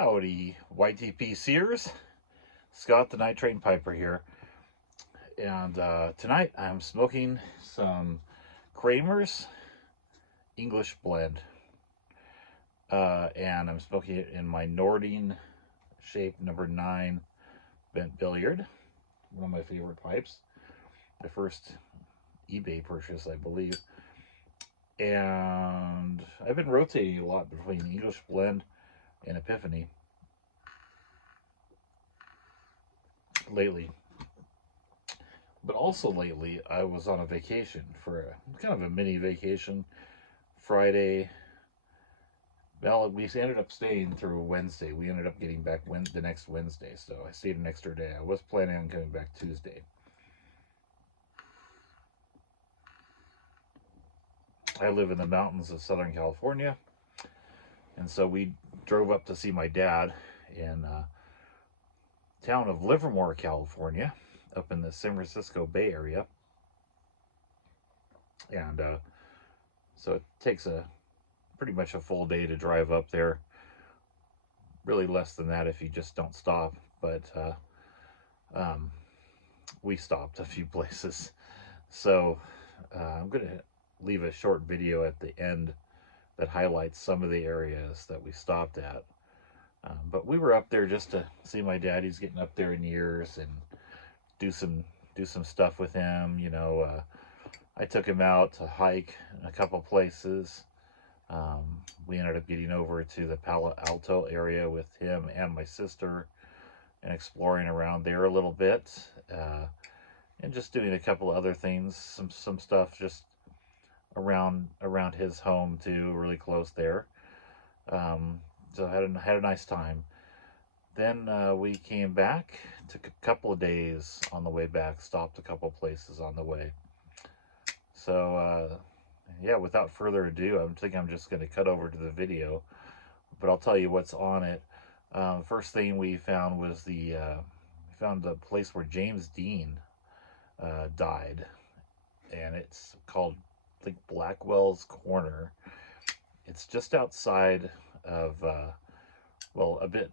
Howdy, YTP Sears. Scott the Night Train Piper here. And tonight I'm smoking some Kramer's English blend. And I'm smoking it in my Nordine shape number 9 bent billiard. One of my favorite pipes. My first eBay purchase, I believe. And I've been rotating a lot between English blend and Epiphany lately. But also lately, I was on a vacation for kind of a mini vacation. Friday, well, we ended up staying through Wednesday. We ended up getting back the next Wednesday, so I stayed an extra day. I was planning on coming back Tuesday. I live in the mountains of Southern California, and so we drove up to see my dad in town of Livermore, California, up in the San Francisco Bay Area. And so it takes pretty much a full day to drive up there. Really less than that if you just don't stop. But we stopped a few places. So I'm going to leave a short video at the end that highlights some of the areas that we stopped at. But we were up there just to see my dad. He's getting up there in years and do some stuff with him. You know, I took him out to hike in a couple places. We ended up getting over to the Palo Alto area with him and my sister and exploring around there a little bit, and just doing a couple other things, some stuff just around his home too, really close there. So I had a nice time. Then we came back, took a couple of days on the way back, stopped a couple places on the way. So yeah, without further ado, I think I'm just going to cut over to the video, but I'll tell you what's on it. First thing we found was we found the place where James Dean died, and it's called, I think, Blackwell's Corner. It's just outside of, well, a bit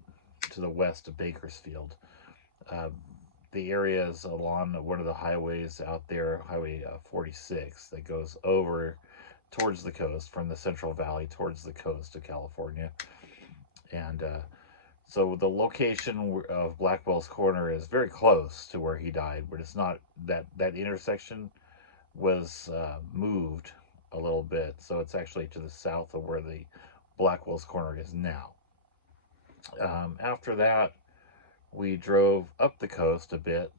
to the west of Bakersfield. The area is along one of the highways out there, Highway 46, that goes over towards the coast, from the Central Valley towards the coast of California. And so the location of Blackwell's Corner is very close to where he died, but it's not, that intersection was moved a little bit, so it's actually to the south of where the Blackwell's Corner is now. After that, we drove up the coast a bit.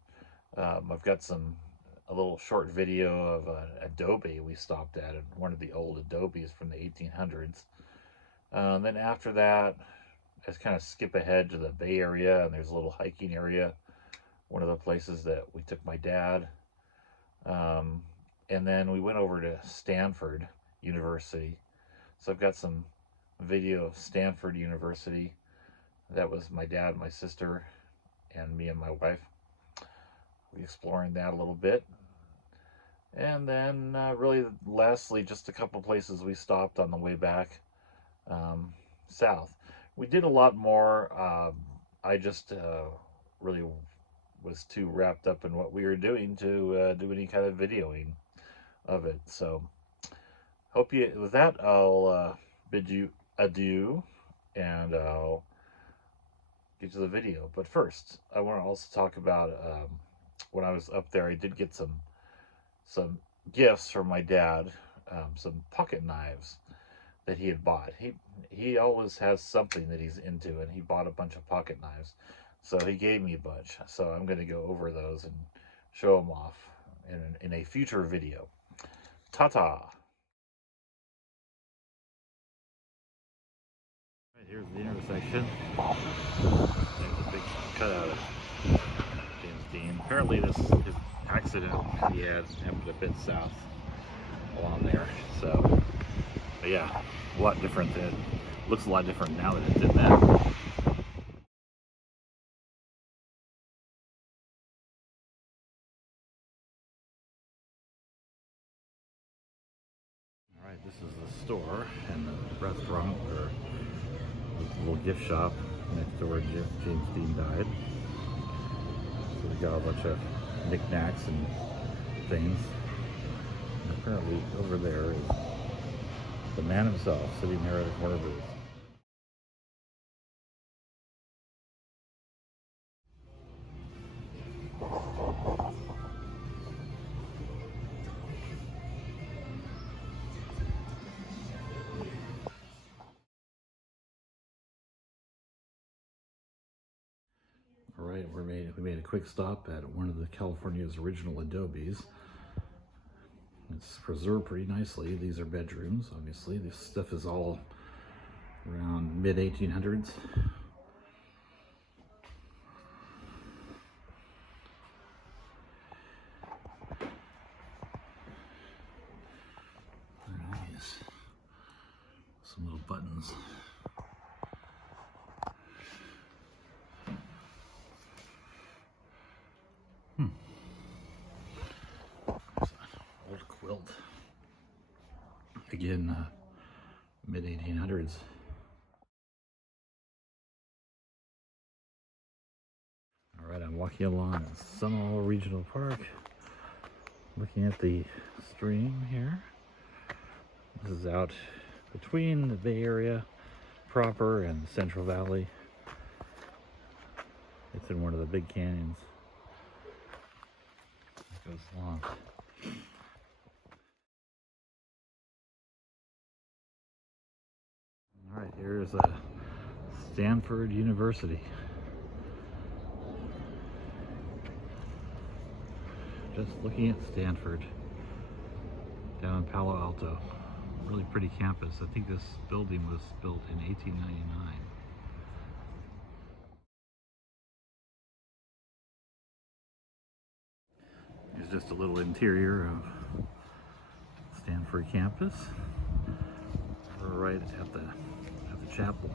I've got a little short video of an Adobe we stopped at, one of the old Adobes from the 1800s. Then after that, I just kind of skip ahead to the Bay Area, and there's a little hiking area, one of the places that we took my dad. And then we went over to Stanford University. So I've got some video of Stanford University. That was my dad, my sister, and me and my wife. We exploring that a little bit. And then really lastly, just a couple places we stopped on the way back south. We did a lot more. I just really was too wrapped up in what we were doing to do any kind of videoing of it. So with that, I'll bid you adieu, and I'll get to the video. But first, I want to also talk about when I was up there, I did get some gifts from my dad, some pocket knives that he had bought. He always has something that he's into, and he bought a bunch of pocket knives. So he gave me a bunch. So I'm going to go over those and show them off in a future video. Ta-ta! Right, here's the intersection. There's a big cutout of James Dean. Apparently his accident he had happened a bit south along there. So, but yeah, a lot different. It looks a lot different now than it did then. Alright, this is the store and the restaurant, or the little gift shop next to where James Dean died. So we got a bunch of knickknacks and things. And apparently over there is the man himself sitting there at a corner booth. All right, we made a quick stop at one of the California's original Adobes. It's preserved pretty nicely. These are bedrooms, obviously. This stuff is all around mid-1800s. Nice. Some little buttons. There's an old quilt. Again, mid-1800s. All right, I'm walking along Sunol Regional Park, looking at the stream here. This is out between the Bay Area proper and the Central Valley. It's in one of the big canyons. It goes along. All right, here's Stanford University. Just looking at Stanford down in Palo Alto. Really pretty campus. I think this building was built in 1899. Here's just a little interior of Stanford campus. We're right at the chapel.